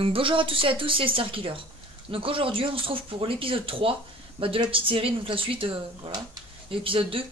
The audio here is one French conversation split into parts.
Donc bonjour à tous et à tous, c'est Starkiller. Donc aujourd'hui on se trouve pour l'épisode 3 de la petite série, donc la suite, voilà, l'épisode 2.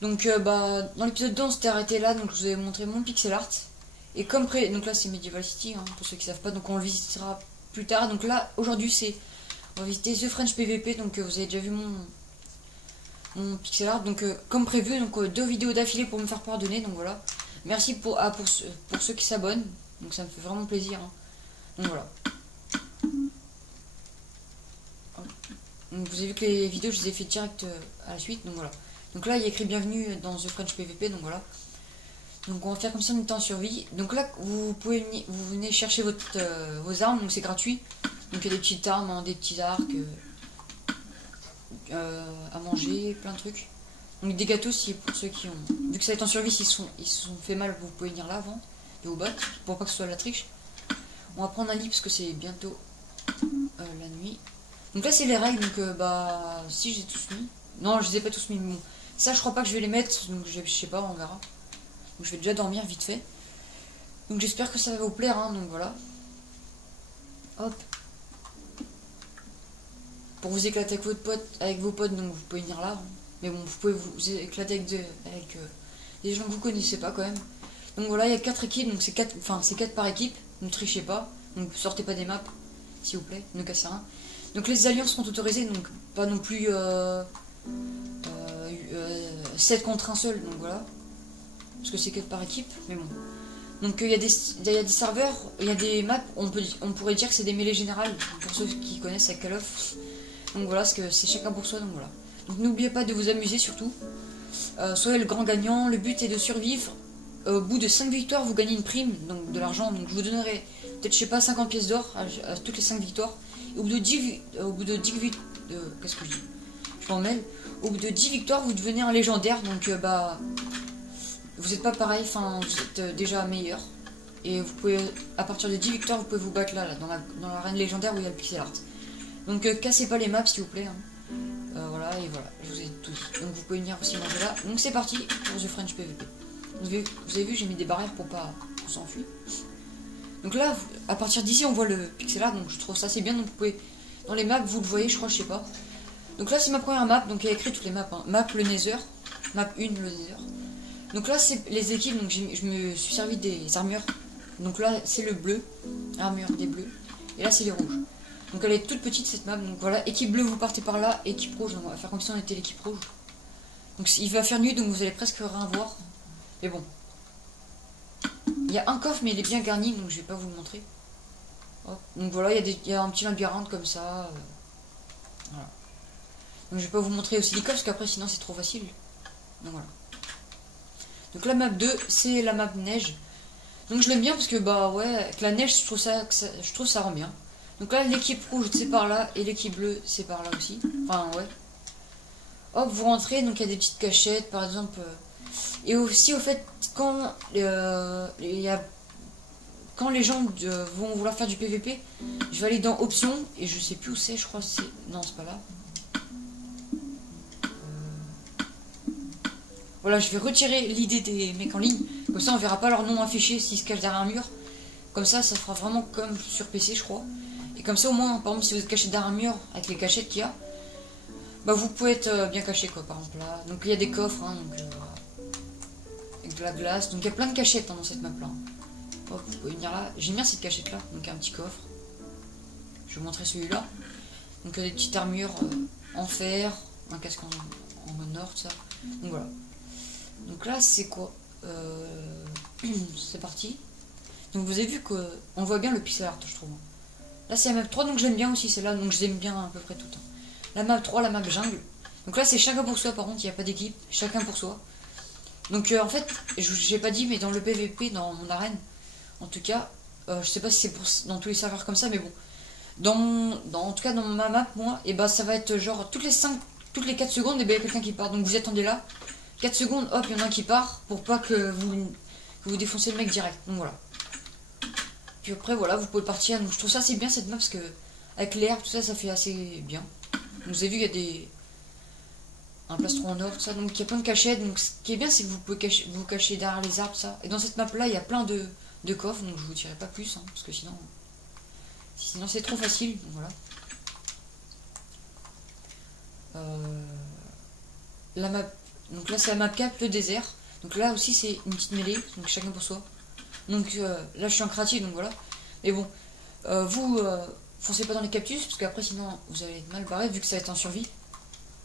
Donc dans l'épisode 2 on s'était arrêté là, donc je vous ai montré mon pixel art. Et comme donc là c'est Medieval City, hein, pour ceux qui savent pas, donc on le visitera plus tard. Donc là aujourd'hui on va visiter The French PVP, donc vous avez déjà vu mon pixel art. Donc comme prévu, donc 2 vidéos d'affilée pour me faire pardonner, donc voilà. Merci pour ceux qui s'abonnent, donc ça me fait vraiment plaisir, hein. Donc voilà. Donc vous avez vu que les vidéos je les ai fait direct à la suite, donc voilà. Donc là il y a écrit bienvenue dans The French PVP, donc voilà. Donc on va faire comme ça, on est en survie. Donc là vous venez chercher vos armes, donc c'est gratuit. Donc il y a des petites armes, hein, des petits arcs, à manger, plein de trucs. Donc des gâteaux aussi pour ceux qui ont... Vu que ça va être en survie, s'ils se sont fait mal, vous pouvez venir là avant et vous battre, pour pas que ce soit la triche. On va prendre un lit parce que c'est bientôt la nuit. Donc là c'est les règles, donc si j'ai tous mis. Non, je les ai pas tous mis, mais bon. Ça je crois pas que je vais les mettre, donc je sais pas, on verra. Donc je vais déjà dormir vite fait. Donc j'espère que ça va vous plaire, hein, donc voilà. Hop. Pour vous éclater avec vos potes, donc vous pouvez venir là. Hein. Mais bon, vous pouvez vous éclater avec des gens que vous connaissez pas quand même. Donc voilà, il y a 4 équipes, donc c'est 4 par équipe. Ne trichez pas, donc sortez pas des maps, s'il vous plaît, ne cassez rien. Donc les alliances seront autorisées, donc pas non plus 7 contre un seul, donc voilà. Parce que c'est 4 par équipe, mais bon. Donc il y a des serveurs, il y a des maps, on pourrait dire que c'est des mêlées générales, pour ceux qui connaissent avec Call of. Donc voilà, parce que c'est chacun pour soi, donc voilà. Donc n'oubliez pas de vous amuser surtout. Soyez le grand gagnant, le but est de survivre. Au bout de 5 victoires, vous gagnez une prime, donc de l'argent. Donc je vous donnerai peut-être, je sais pas, 50 pièces d'or à toutes les 5 victoires. Et au bout de 10 victoires, qu'est-ce que je dis? Je m'en mêle. Au bout de 10 victoires, vous devenez un légendaire. Donc vous n'êtes pas pareil, enfin vous êtes déjà meilleur. Et vous pouvez, à partir de 10 victoires, vous pouvez vous battre là dans l'arène légendaire où il y a le pixel art. Donc cassez pas les maps s'il vous plaît, hein. Voilà, et voilà, je vous ai tout dit. Donc vous pouvez venir aussi manger là. Donc c'est parti pour The French PVP. Vous avez vu, j'ai mis des barrières pour pas qu'on s'enfuit. Donc là, à partir d'ici, on voit le pixel art, donc je trouve ça assez bien. Donc vous pouvez, dans les maps, vous le voyez, je crois, je sais pas. Donc là, c'est ma première map, donc il y a écrit toutes les maps. Hein. Map le Nether, map 1 le Nether. Donc là, c'est les équipes, donc je me suis servi des armures. Donc là, c'est le bleu, armure des bleus. Et là, c'est les rouges. Donc elle est toute petite cette map, donc voilà, équipe bleue, vous partez par là, équipe rouge, donc on va faire comme si on était l'équipe rouge. Donc il va faire nuit, donc vous allez presque rien voir. Mais bon. Il y a un coffre, mais il est bien garni, donc je vais pas vous le montrer. Hop. Donc voilà, il y a un petit labyrinthe comme ça. Voilà. Donc je vais pas vous montrer aussi les coffres, parce qu'après sinon c'est trop facile. Donc voilà. Donc la map 2, c'est la map neige. Donc je l'aime bien parce que ouais, avec la neige, je trouve ça rend bien. Donc là, l'équipe rouge, c'est par là, et l'équipe bleue, c'est par là aussi. Enfin, ouais. Hop, vous rentrez, donc il y a des petites cachettes, par exemple. Et aussi, au fait, quand les gens vont vouloir faire du PVP, je vais aller dans Options, et je sais plus où c'est, je crois que c'est... Non, c'est pas là. Voilà, je vais retirer l'idée des mecs en ligne. Comme ça, on verra pas leur nom affiché s'ils se cachent derrière un mur. Comme ça fera vraiment comme sur PC, je crois. Et comme ça, au moins, par exemple, si vous êtes caché derrière un mur, avec les cachettes qu'il y a, vous pouvez être bien caché, quoi, par exemple, là. Donc, il y a des coffres, hein, donc, avec de la glace. Donc, il y a plein de cachettes, hein, dans cette map-là. Hop, vous pouvez venir là. J'aime bien cette cachette-là. Donc, il y a un petit coffre. Je vais vous montrer celui-là. Donc, il y a des petites armures en fer, un casque en or, tout ça. Donc, voilà. Donc, là, c'est quoi c'est parti. Donc, vous avez vu qu'on voit bien le pixel art, je trouve. Là c'est la map 3, donc j'aime bien aussi celle-là, donc je l'aime bien à peu près tout le temps. La map 3, la map jungle. Donc là c'est chacun pour soi, par contre il n'y a pas d'équipe, chacun pour soi. Donc en fait, j'ai pas dit, mais dans le PVP, dans mon arène, en tout cas, je sais pas si c'est dans tous les serveurs comme ça, mais bon. En tout cas dans ma map, moi, et ça va être genre toutes les 4 secondes, et il y a quelqu'un qui part. Donc vous attendez là, 4 secondes, hop, il y en a un qui part, pour pas que vous défoncez le mec direct. Donc voilà. Puis après voilà, vous pouvez partir. Donc je trouve ça assez bien cette map parce que avec l'herbe tout ça, ça fait assez bien. Donc, vous avez vu, il y a un plastron en or, tout ça. Donc il y a plein de cachettes. Donc ce qui est bien, c'est que vous pouvez vous cacher derrière les arbres, ça. Et dans cette map là, il y a plein de coffres. Donc je vous dirai pas plus, hein, parce que sinon sinon c'est trop facile, donc voilà. La map, donc là c'est la map cap, le désert. Donc là aussi c'est une petite mêlée, donc chacun pour soi. Donc là je suis en créatif, donc voilà. Mais bon, vous foncez pas dans les cactus, parce qu'après sinon vous allez être mal barré vu que ça va être en survie.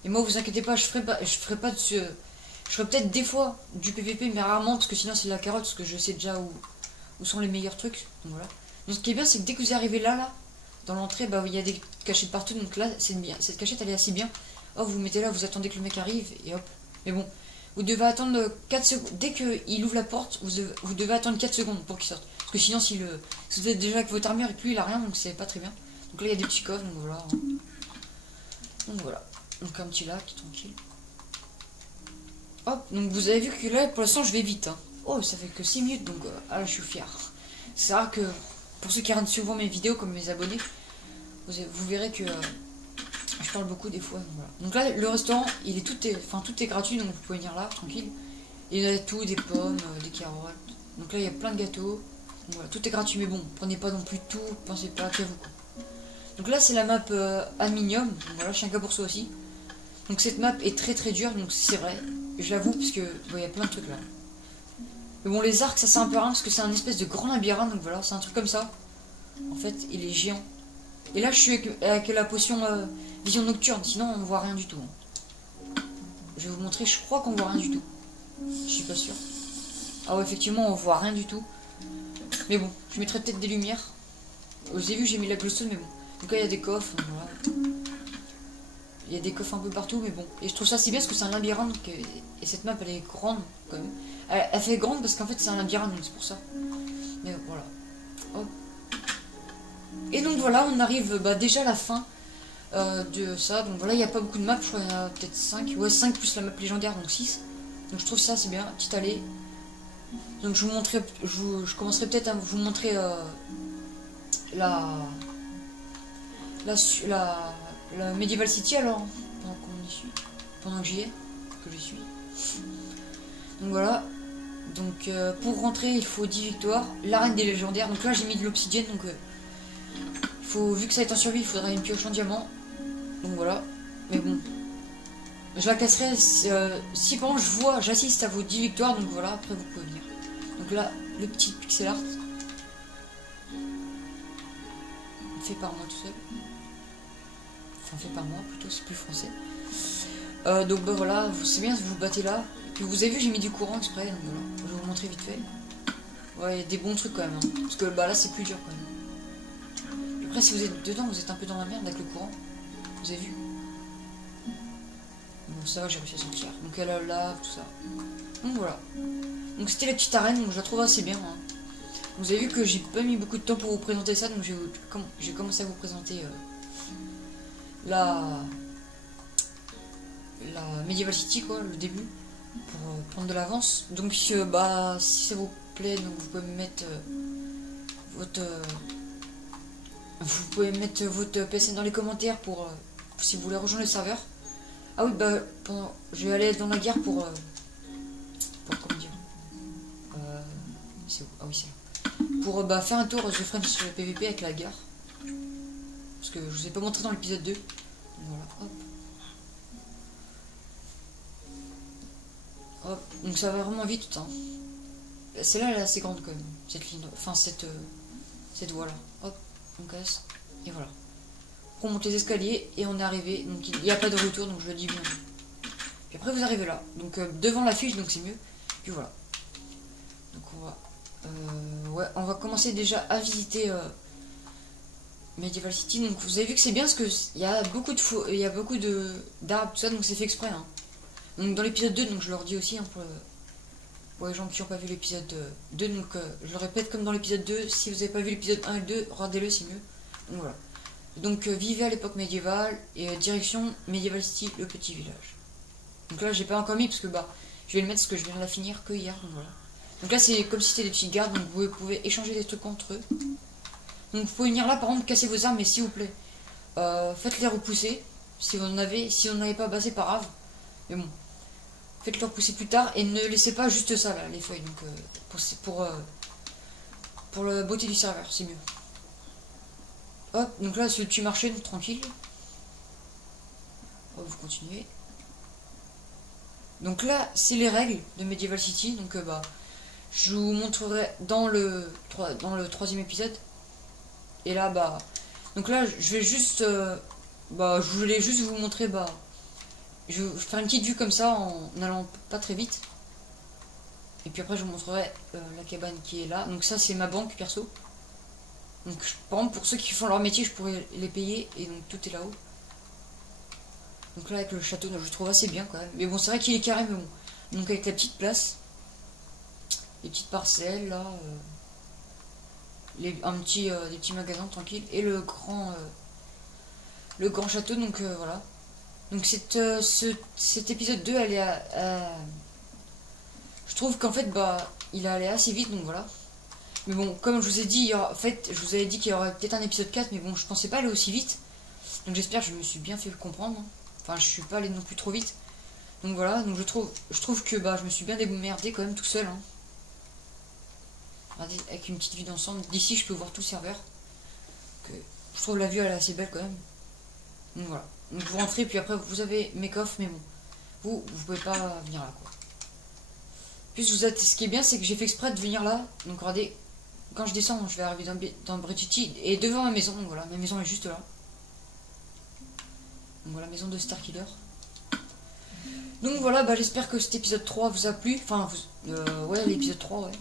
Et moi vous inquiétez pas, je ferai pas de ce... Je ferai peut-être des fois du PVP, mais rarement, parce que sinon c'est de la carotte, parce que je sais déjà où sont les meilleurs trucs. Donc voilà. Donc ce qui est bien, c'est que dès que vous arrivez là, dans l'entrée, bah il y a des cachettes partout, donc là c'est bien. Cette cachette elle est assez bien. Oh, vous mettez là, vous attendez que le mec arrive, et hop. Mais bon, vous devez attendre 4 secondes. Dès qu'il ouvre la porte, vous devez attendre 4 secondes pour qu'il sorte. Parce que sinon, si vous êtes déjà avec votre armure et que lui il a rien, donc c'est pas très bien. Donc là il y a des petits coffres, donc voilà. Donc voilà. Donc un petit lac, tranquille. Hop, donc vous avez vu que là pour l'instant je vais vite. Hein. Oh, ça fait que 6 minutes, donc ah, je suis fier. C'est rare que, pour ceux qui regardent souvent mes vidéos comme mes abonnés, vous verrez que je parle beaucoup des fois. Donc, voilà. Donc là le restaurant, tout est gratuit, donc vous pouvez venir là, tranquille. Il y a tout, des pommes, des carottes. Donc là il y a plein de gâteaux. Donc, voilà, tout est gratuit, mais bon, prenez pas non plus tout, pensez pas qu'à vous. Quoi. Donc là c'est la map Aluminium, donc voilà, chacun pour soi aussi. Donc cette map est très dure, donc c'est vrai. Je l'avoue, parce que il y a plein de trucs là. Mais bon, les arcs, ça c'est un peu rien, parce que c'est un espèce de grand labyrinthe, donc voilà, c'est un truc comme ça. En fait, il est géant. Et là, je suis avec la potion vision nocturne, sinon on voit rien du tout. Hein. Je vais vous montrer, je crois qu'on voit rien du tout. Je suis pas sûr. Ah ouais, effectivement, on voit rien du tout. Mais bon, je mettrai peut-être des lumières. Vous avez vu, j'ai mis la glowstone, mais bon. Donc là, il y a des coffres, voilà. Il y a des coffres un peu partout, mais bon. Et je trouve ça assez bien parce que c'est un labyrinthe. Et cette map, elle est grande quand même. Elle fait grande parce qu'en fait, c'est un labyrinthe, donc c'est pour ça. Mais voilà. Hop. Et donc voilà, on arrive déjà à la fin de ça. Donc voilà, il n'y a pas beaucoup de maps. Je crois qu'il y en a peut-être 5. Ouais, 5 plus la map légendaire, donc 6. Donc je trouve ça assez bien. Petite allée. Donc je vous montrerai. Je commencerai peut-être à vous montrer la Medieval City alors, pendant que j'y ai, que je suis. Donc voilà. Donc pour rentrer il faut 10 victoires. L'arène des légendaires. Donc là j'ai mis de l'obsidienne. Donc vu que ça va être en survie, il faudrait une pioche en diamant. Donc voilà. Mais bon. Je la casserai si pendant j'assiste à vos 10 victoires. Donc voilà, après vous pouvez venir. Donc là, le petit pixel art. Fait par moi tout seul. Enfin fait par moi plutôt, c'est plus français. Donc bah voilà, c'est bien, vous battez là. Puis vous avez vu, j'ai mis du courant exprès, donc voilà. Je vais vous montrer vite fait. Ouais, il y a des bons trucs quand même. Hein. Parce que bah là c'est plus dur quand même. Après si vous êtes dedans, vous êtes un peu dans la merde avec le courant. Vous avez vu. Bon ça va, j'ai réussi à sortir. Donc elle a là, tout ça. Donc voilà. Donc c'était la petite arène, donc je la trouve assez bien. Hein. Vous avez vu que j'ai pas mis beaucoup de temps pour vous présenter ça, donc j'ai commencé à vous présenter la Medieval City, quoi, le début, pour prendre de l'avance. Donc bah si ça vous plaît, donc vous pouvez mettre votre PSN dans les commentaires pour si vous voulez rejoindre le serveur. Ah oui, bah je vais aller dans la guerre pour comment dire, c'est où? Ah oui, c'est là. Pour faire un tour, je ferai sur le PVP avec la gare. Parce que je vous ai pas montré dans l'épisode 2. Voilà, hop. Hop. Donc ça va vraiment vite. Hein. Celle-là, elle est assez grande quand même. Cette ligne, enfin cette voie là. Hop, on casse. Et voilà. On monte les escaliers et on est arrivé. Donc il n'y a pas de retour, donc je le dis bien. Puis après vous arrivez là. Donc devant l'affiche, donc c'est mieux. Puis voilà. Donc ouais, on va commencer déjà à visiter Medieval City. Donc vous avez vu que c'est bien parce que il y a beaucoup d'arbres, tout ça, donc c'est fait exprès. Hein. Donc dans l'épisode 2, donc je leur dis aussi hein, pour les gens qui n'ont pas vu l'épisode 2, donc je le répète comme dans l'épisode 2, si vous n'avez pas vu l'épisode 1 et 2, regardez-le, c'est mieux. Donc voilà. Donc vivez à l'époque médiévale et direction Medieval City, le petit village. Donc là j'ai pas encore mis parce que bah je vais le mettre parce que je viens de la finir que hier. Donc voilà. Donc là c'est comme si c'était des petites gardes, donc vous pouvez échanger des trucs entre eux. Donc vous pouvez venir là par exemple casser vos armes, mais s'il vous plaît, faites-les repousser. Si vous n'en avez pas, bah c'est pas grave. Mais bon, faites-les repousser plus tard et ne laissez pas juste ça là, les feuilles. Donc pour la beauté du serveur, c'est mieux. Hop, donc là, c'est le petit marché, donc tranquille. On va vous continuer. Donc là, c'est les règles de Medieval City. Donc bah, je vous montrerai dans le troisième épisode. Et là, bah, donc là, je vais juste, bah, je voulais juste vous montrer, bah, je vais faire une petite vue comme ça en allant pas très vite. Et puis après, je vous montrerai la cabane qui est là. Donc ça, c'est ma banque perso. Donc par exemple, pour ceux qui font leur métier, je pourrais les payer. Et donc tout est là-haut. Donc là, avec le château, je le trouve assez bien quand même. Mais bon, c'est vrai qu'il est carré, mais bon. Donc avec la petite place, les petites parcelles, là, des petits magasins tranquilles. Et le grand château, donc voilà. Donc cet épisode 2, elle est je trouve qu'en fait, bah, il est allé assez vite, donc voilà. Mais bon, comme je vous ai dit, en fait, je vous avais dit qu'il y aurait peut-être un épisode 4, mais bon, je pensais pas aller aussi vite. Donc j'espère que je me suis bien fait comprendre. Enfin, je suis pas allé non plus trop vite. Donc voilà, donc je trouve que bah, je me suis bien démerdé quand même tout seul. Hein. Regardez, avec une petite vue d'ensemble. D'ici, je peux voir tout le serveur. Que je trouve la vue, elle est assez belle quand même. Donc voilà. Donc vous rentrez, puis après, vous avez mes coffres, mais bon. Vous pouvez pas venir là, quoi. Plus vous êtes, ce qui est bien, c'est que j'ai fait exprès de venir là. Donc regardez, quand je descends, je vais arriver dans Bridge City et devant ma maison. Donc voilà, ma maison est juste là. Donc voilà, maison de Starkiller. Donc voilà, bah j'espère que cet épisode 3 vous a plu. Enfin, ouais, l'épisode 3, ouais.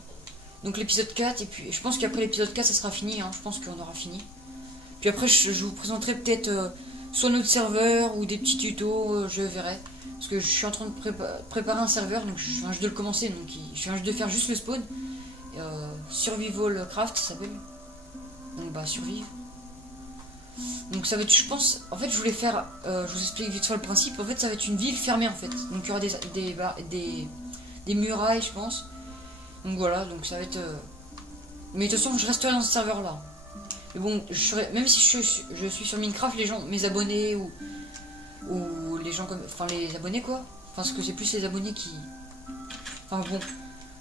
Donc l'épisode 4, et puis je pense qu'après l'épisode 4, ça sera fini. Hein, je pense qu'on aura fini. Puis après, je vous présenterai peut-être soit notre serveur ou des petits tutos, je verrai. Parce que je suis en train de préparer un serveur, donc je viens juste de le commencer, donc je viens juste de faire juste le spawn. Survival Craft, ça s'appelle. Donc bah, survivre. Donc ça va être, je pense, en fait je voulais faire, je vous explique vite fait le principe, en fait ça va être une ville fermée en fait. Donc il y aura des murailles, je pense. Donc voilà, donc ça va être... Mais de toute façon je resterai dans ce serveur là. Mais bon, même si je suis sur Minecraft, les gens, mes abonnés ou les gens comme... Enfin les abonnés quoi. Enfin parce que c'est plus les abonnés qui... Enfin bon.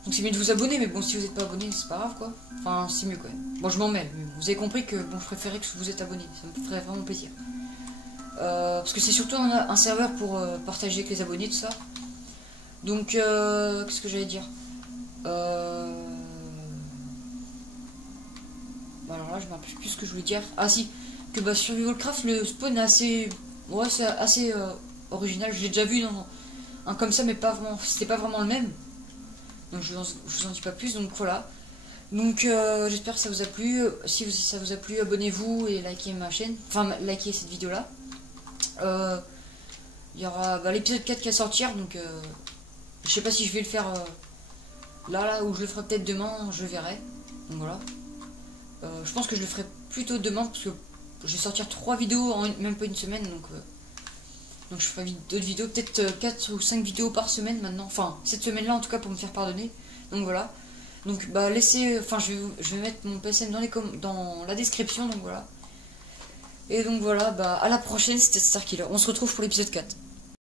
Donc c'est mieux de vous abonner, mais bon si vous n'êtes pas abonné, c'est pas grave quoi. Enfin c'est mieux quand même. Bon je m'en mêle, mais vous avez compris que bon je préférais que vous êtes abonné, ça me ferait vraiment plaisir. Parce que c'est surtout un serveur pour partager avec les abonnés, tout ça. Donc qu'est-ce que j'allais dire Bah alors là je me rappelle plus ce que je voulais dire. Ah si, que bah sur Survivalcraft le spawn est assez... Ouais c'est assez original, je l'ai déjà vu dans un comme ça mais pas vraiment, c'était pas vraiment le même. Donc je vous en dis pas plus, donc voilà. Donc j'espère que ça vous a plu. Si ça vous a plu, abonnez-vous et likez ma chaîne. Enfin likez cette vidéo là. Il y aura bah, l'épisode 4 qui va sortir, donc je sais pas si je vais le faire là ou je le ferai peut-être demain, je verrai. Donc voilà. Je pense que je le ferai plutôt demain parce que je vais sortir 3 vidéos en même pas une semaine, donc je ferai d'autres vidéos, peut-être 4 ou 5 vidéos par semaine maintenant. Enfin, cette semaine-là en tout cas pour me faire pardonner. Donc voilà. Donc bah laissez... Enfin je vais mettre mon PSN dans la description, donc voilà. Et donc voilà, bah à la prochaine, c'était Starkiller. On se retrouve pour l'épisode 4.